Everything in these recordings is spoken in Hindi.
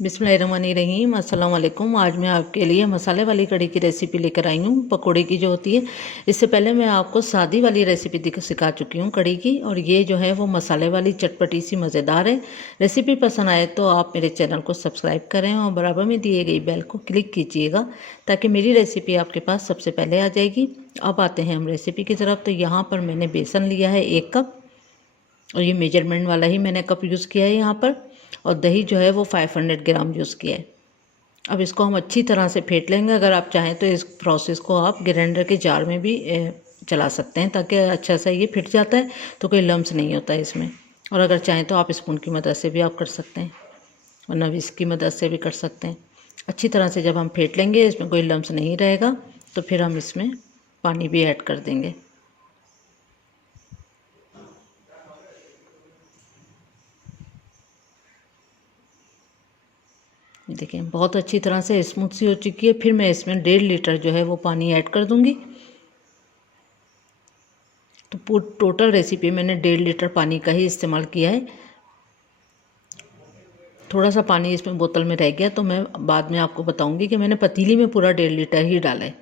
बिस्मिल्लाहिर्रहमानिर्रहीम। अस्सलाम वालेकुम। आज मैं आपके लिए मसाले वाली कड़ी की रेसिपी लेकर आई हूँ, पकोड़े की जो होती है। इससे पहले मैं आपको सादी वाली रेसिपी सिखा चुकी हूँ कड़ी की, और ये जो है वो मसाले वाली चटपटी सी मज़ेदार है। रेसिपी पसंद आए तो आप मेरे चैनल को सब्सक्राइब करें और बराबर में दिए गई बेल को क्लिक कीजिएगा, ताकि मेरी रेसिपी आपके पास सबसे पहले आ जाएगी। अब आते हैं हम रेसिपी की तरफ। तो यहाँ पर मैंने बेसन लिया है 1 कप, और ये मेजरमेंट वाला ही मैंने कप यूज़ किया है यहाँ पर। और दही जो है वो 500 ग्राम यूज़ किया है। अब इसको हम अच्छी तरह से फेंट लेंगे। अगर आप चाहें तो इस प्रोसेस को आप ग्राइंडर के जार में भी चला सकते हैं, ताकि अच्छा सा ये फिट जाता है, तो कोई लम्स नहीं होता है इसमें। और अगर चाहें तो आप स्पून की मदद से भी आप कर सकते हैं, वरना विस्क की मदद से भी कर सकते हैं। अच्छी तरह से जब हम फेंट लेंगे, इसमें कोई लम्स नहीं रहेगा, तो फिर हम इसमें पानी भी ऐड कर देंगे। देखिए बहुत अच्छी तरह से स्मूथ सी हो चुकी है। फिर मैं इसमें 1.5 लीटर जो है वो पानी ऐड कर दूंगी। तो टोटल रेसिपी मैंने 1.5 लीटर पानी का ही इस्तेमाल किया है। थोड़ा सा पानी इसमें बोतल में रह गया, तो मैं बाद में आपको बताऊंगी कि मैंने पतीली में पूरा 1.5 लीटर ही डाला है।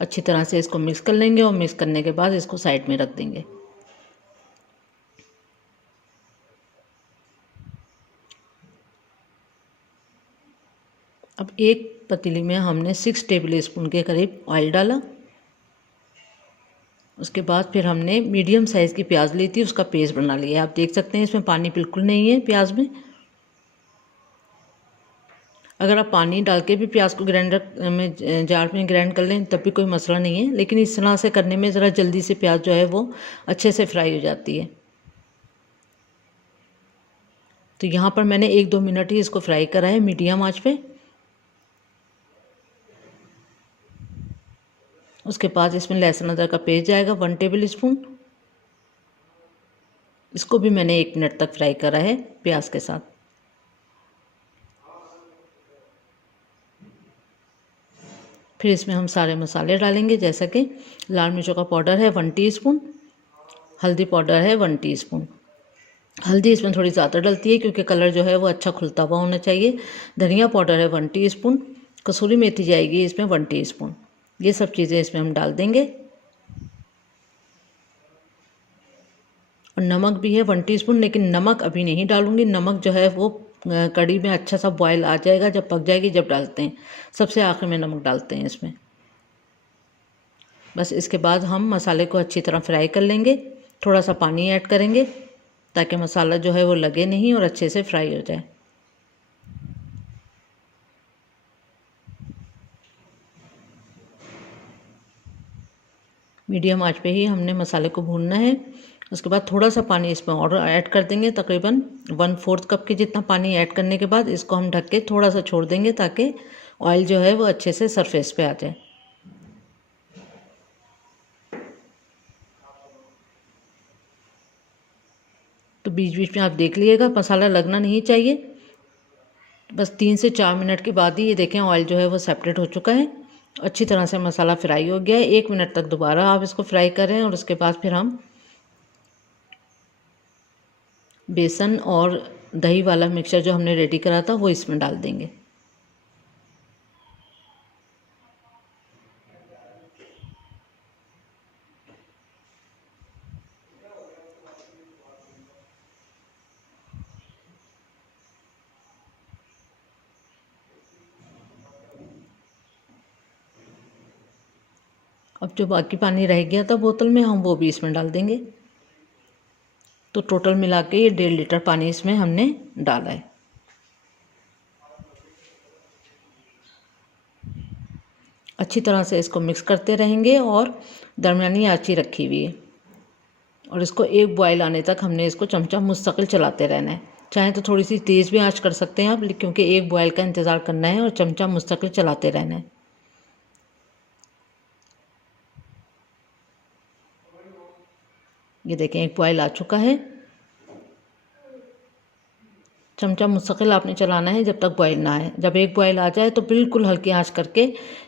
अच्छी तरह से इसको मिक्स कर लेंगे, और मिक्स करने के बाद इसको साइड में रख देंगे। अब एक पतीली में हमने 6 टेबल स्पून के करीब ऑयल डाला। उसके बाद फिर हमने मीडियम साइज़ की प्याज ली थी, उसका पेस्ट बना लिया। आप देख सकते हैं इसमें पानी बिल्कुल नहीं है प्याज में। अगर आप पानी डाल के भी प्याज को ग्राइंडर में जार में ग्राइंड कर लें तब भी कोई मसला नहीं है, लेकिन इस तरह से करने में ज़रा जल्दी से प्याज जो है वो अच्छे से फ्राई हो जाती है। तो यहाँ पर मैंने 1-2 मिनट ही इसको फ्राई करा है मीडियम आंच पे। उसके बाद इसमें लहसुन अदरक का पेस्ट जाएगा 1 टेबल स्पून। इसको भी मैंने 1 मिनट तक फ्राई करा है प्याज के साथ। फिर इसमें हम सारे मसाले डालेंगे, जैसा कि लाल मिर्चों का पाउडर है 1 टीस्पून, हल्दी पाउडर है 1 टीस्पून। हल्दी इसमें थोड़ी ज़्यादा डलती है क्योंकि कलर जो है वो अच्छा खुलता हुआ होना चाहिए। धनिया पाउडर है 1 टीस्पून। कसूरी मेथी जाएगी इसमें 1 टीस्पून। ये सब चीज़ें इसमें हम डाल देंगे। और नमक भी है 1 टीस्पून, लेकिन नमक अभी नहीं डालूंगी। नमक जो है वो कड़ी में अच्छा सा बॉयल आ जाएगा, जब पक जाएगी जब डालते हैं। सबसे आखिर में नमक डालते हैं इसमें। बस इसके बाद हम मसाले को अच्छी तरह फ्राई कर लेंगे। थोड़ा सा पानी ऐड करेंगे ताकि मसाला जो है वो लगे नहीं और अच्छे से फ्राई हो जाए। मीडियम आंच पे ही हमने मसाले को भूनना है। उसके बाद थोड़ा सा पानी इसमें और ऐड कर देंगे, तकरीबन 1/4 कप के जितना पानी ऐड करने के बाद इसको हम ढक के थोड़ा सा छोड़ देंगे, ताकि ऑयल जो है वो अच्छे से सरफेस पे आ जाए। तो बीच बीच में आप देख लीजिएगा, मसाला लगना नहीं चाहिए। बस 3 से 4 मिनट के बाद ही ये देखें ऑयल जो है वो सेपरेट हो चुका है। अच्छी तरह से मसाला फ्राई हो गया है। 1 मिनट तक दोबारा आप इसको फ्राई करें, और उसके बाद फिर हम बेसन और दही वाला मिक्सचर जो हमने रेडी करा था वो इसमें डाल देंगे। अब जो बाकी पानी रह गया था बोतल में, हम वो भी इसमें डाल देंगे। तो टोटल मिला के ये 1.5 लीटर पानी इसमें हमने डाला है। अच्छी तरह से इसको मिक्स करते रहेंगे, और दरमियानी आंच ही रखी हुई है। और इसको एक बॉयल आने तक हमने इसको चमचा मुस्तकिल चलाते रहना है। चाहे तो थोड़ी सी तेज़ भी आंच कर सकते हैं आप, क्योंकि एक बॉयल का इंतज़ार करना है और चमचा मुस्तकिल चलाते रहना है। ये देखें एक बॉयल आ चुका है। चमचा मुस्तकिल आपने चलाना है जब तक बॉयल ना आए। जब एक बॉयल आ जाए तो बिल्कुल हल्की आंच करके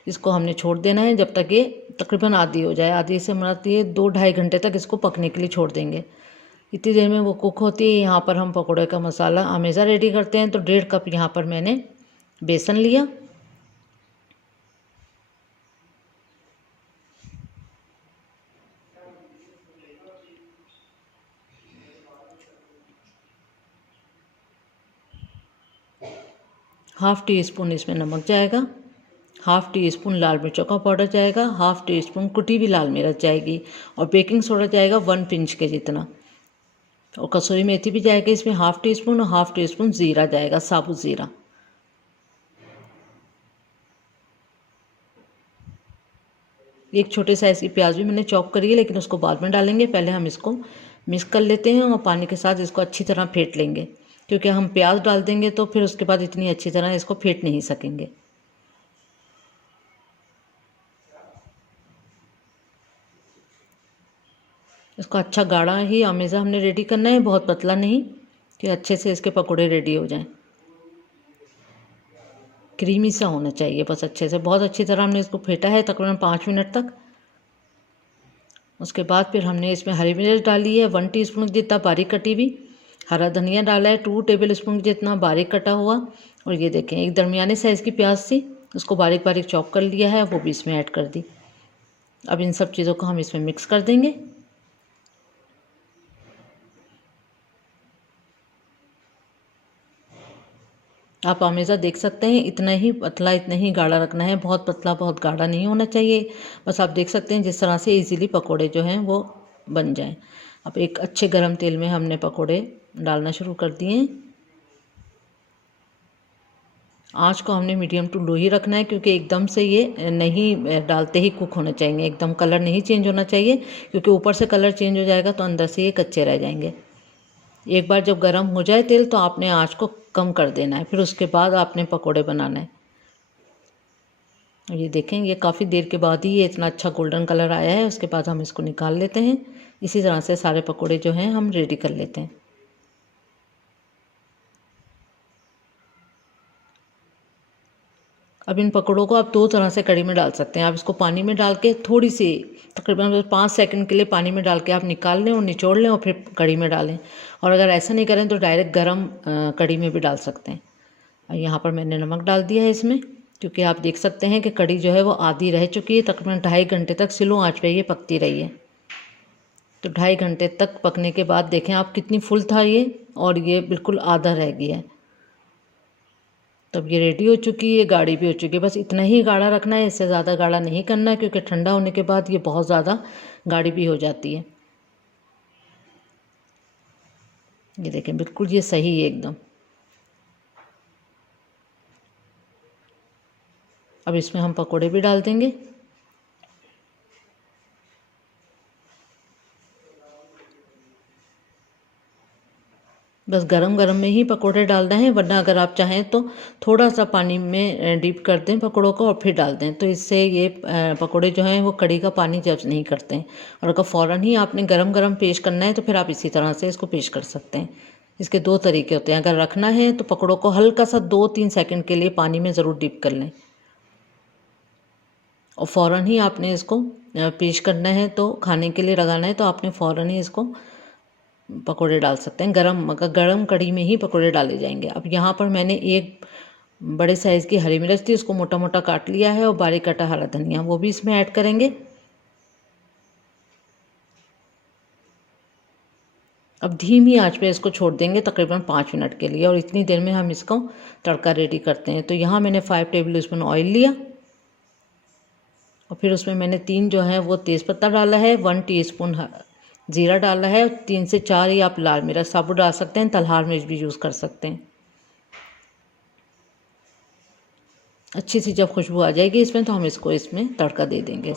इसको हमने छोड़ देना है, जब तक ये तकरीबन आधी हो जाए। आधी से मराती है 2-2.5 घंटे तक इसको पकने के लिए छोड़ देंगे। इतनी देर में वो कुक होती है। यहाँ पर हम पकोड़े का मसाला हमेशा रेडी करते हैं। तो 1.5 कप यहाँ पर मैंने बेसन लिया, ½ टी स्पून इसमें नमक जाएगा, ½ टी स्पून लाल मिर्चों का पाउडर जाएगा, ½ टी स्पून कुटी हुई लाल मिर्च जाएगी और बेकिंग सोडा जाएगा 1 पिंच के जितना, और कसूरी मेथी भी जाएगी इसमें ½ टी स्पून, और ½ टी स्पून ज़ीरा जाएगा, साबुत ज़ीरा। एक छोटे साइज़ की प्याज भी मैंने चॉप करी है, लेकिन उसको बाद में डालेंगे। पहले हम इसको मिक्स कर लेते हैं और पानी के साथ इसको अच्छी तरह फेंट लेंगे, क्योंकि हम प्याज डाल देंगे तो फिर उसके बाद इतनी अच्छी तरह इसको फेंट नहीं सकेंगे। इसको अच्छा गाढ़ा ही हमेशा हमने रेडी करना है, बहुत पतला नहीं, कि अच्छे से इसके पकोड़े रेडी हो जाएं। क्रीमी सा होना चाहिए बस अच्छे से। बहुत अच्छी तरह हमने इसको फेंटा है तकरीबन 5 मिनट तक। उसके बाद फिर हमने इसमें हरी मिर्च डाली है 1 टीस्पून जितना बारीक कटी हुई, हरा धनिया डाला है 2 टेबल स्पून जितना बारीक कटा हुआ, और ये देखें एक दरमियाने साइज़ की प्याज थी, उसको बारीक बारीक चॉप कर लिया है, वो भी इसमें ऐड कर दी। अब इन सब चीज़ों को हम इसमें मिक्स कर देंगे। आप हमेशा देख सकते हैं इतना ही पतला इतना ही गाढ़ा रखना है, बहुत पतला बहुत गाढ़ा नहीं होना चाहिए। बस आप देख सकते हैं जिस तरह से इजीली पकोड़े जो हैं वो बन जाएं। अब एक अच्छे गरम तेल में हमने पकोड़े डालना शुरू कर दिए हैं। आँच को हमने मीडियम टू लो ही रखना है, क्योंकि एकदम से ये नहीं डालते ही कुक होने चाहिए, एकदम कलर नहीं चेंज होना चाहिए, क्योंकि ऊपर से कलर चेंज हो जाएगा तो अंदर से ये कच्चे रह जाएंगे। एक बार जब गर्म हो जाए तेल तो आपने आँच को कम कर देना है, फिर उसके बाद आपने पकोड़े बनाना है। ये देखें ये काफ़ी देर के बाद ही ये इतना अच्छा गोल्डन कलर आया है। उसके बाद हम इसको निकाल लेते हैं। इसी तरह से सारे पकोड़े जो हैं हम रेडी कर लेते हैं। अब इन पकौड़ों को आप 2 तरह से कढ़ी में डाल सकते हैं। आप इसको पानी में डाल के थोड़ी सी तकरीबन 5 सेकंड के लिए पानी में डाल के आप निकाल लें और निचोड़ लें और फिर कढ़ी में डालें, और अगर ऐसा नहीं करें तो डायरेक्ट गरम कढ़ी में भी डाल सकते हैं। यहाँ पर मैंने नमक डाल दिया है इसमें, क्योंकि आप देख सकते हैं कि कढ़ी जो है वो आधी रह चुकी है। तकरीबन 2.5 घंटे तक स्लो आँच पे ये पकती रही है। तो 2.5 घंटे तक पकने के बाद देखें आप कितनी फुल था ये, और ये बिल्कुल आधा रह गया है। तब ये रेडी हो चुकी है, गाढ़ी भी हो चुकी है। बस इतना ही गाढ़ा रखना है, इससे ज़्यादा गाढ़ा नहीं करना है, क्योंकि ठंडा होने के बाद ये बहुत ज़्यादा गाढ़ी भी हो जाती है। ये देखें बिल्कुल ये सही है एकदम। अब इसमें हम पकोड़े भी डाल देंगे। बस गरम गरम में ही पकोड़े डालना है, वरना अगर आप चाहें तो थोड़ा सा पानी में डीप कर दें पकोड़ों को और फिर डाल दें, तो इससे ये पकोड़े जो हैं वो कढ़ी का पानी जब्स नहीं करते हैं। और अगर फ़ौरन ही आपने गरम गरम पेश करना है तो फिर आप इसी तरह से इसको पेश कर सकते हैं। इसके 2 तरीके होते हैं। अगर रखना है तो पकोड़ों को हल्का सा 2-3 सेकंड के लिए पानी में ज़रूर डिप कर लें, और फ़ौरन ही आपने इसको पेश करना है, तो खाने के लिए लगाना है तो आपने फ़ौरन ही इसको पकोड़े डाल सकते हैं। गरम कढ़ी में ही पकोड़े डाले जाएंगे। अब यहाँ पर मैंने एक बड़े साइज़ की हरी मिर्च थी, उसको मोटा मोटा काट लिया है, और बारीक कटा हरा धनिया वो भी इसमें ऐड करेंगे। अब धीमी आंच पे इसको छोड़ देंगे तकरीबन 5 मिनट के लिए, और इतनी देर में हम इसको तड़का रेडी करते हैं। तो यहाँ मैंने 5 टेबल स्पून ऑयल लिया, और फिर उसमें मैंने 3 जो है वो तेज़पत्ता डाला है, 1 टीस्पून जीरा डाला है, और 3 से 4 ही आप लाल मिर्च साबुत डाल सकते हैं, तलहार मिर्च भी यूज़ कर सकते हैं। अच्छी सी जब खुशबू आ जाएगी इसमें तो हम इसको इसमें तड़का दे देंगे।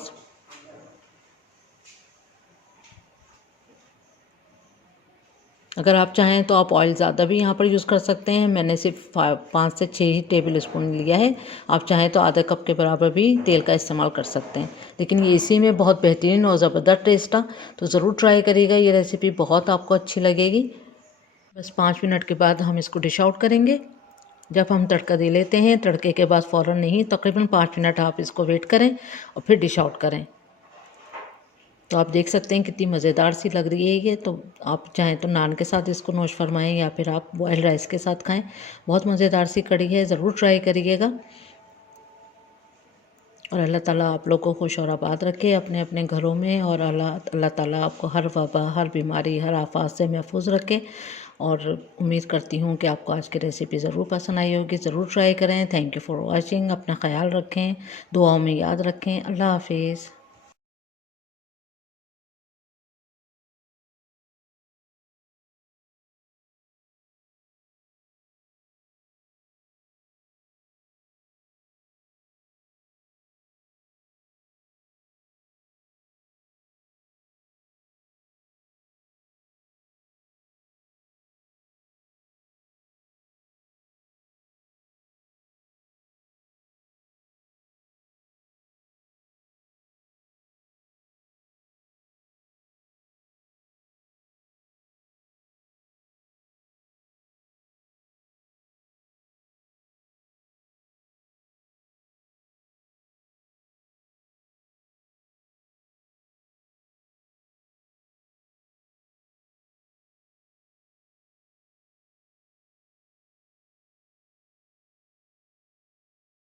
अगर आप चाहें तो आप ऑयल ज़्यादा भी यहाँ पर यूज़ कर सकते हैं। मैंने सिर्फ 5 से 6 ही टेबल स्पून लिया है। आप चाहें तो आधा कप के बराबर भी तेल का इस्तेमाल कर सकते हैं, लेकिन ये इसी में बहुत बेहतरीन और ज़बरदस्त टेस्ट था। तो ज़रूर ट्राई करिएगा, ये रेसिपी बहुत आपको अच्छी लगेगी। बस 5 मिनट के बाद हम इसको डिश आउट करेंगे। जब हम तड़का दे लेते हैं, तड़के के बाद फ़ौरन नहीं, तकरीबन 5 मिनट आप इसको वेट करें और फिर डिश आउट करें। तो आप देख सकते हैं कितनी मज़ेदार सी लग रही है ये। तो आप चाहें तो नान के साथ इसको नोश फरमाएं या फिर आप बॉयल राइस के साथ खाएं। बहुत मज़ेदार सी कड़ी है, ज़रूर ट्राई करिएगा। और अल्लाह ताला आप लोग को खुश और आबाद रखे अपने अपने घरों में, और अल्लाह ताला आपको हर वबा, हर बीमारी, हर आफत से महफूज रखे। और उम्मीद करती हूँ कि आपको आज की रेसिपी ज़रूर पसंद आई होगी, ज़रूर ट्राई करें। Thank you for watching. अपना ख्याल रखें, दुआओं में याद रखें। अल्लाह हाफिज़।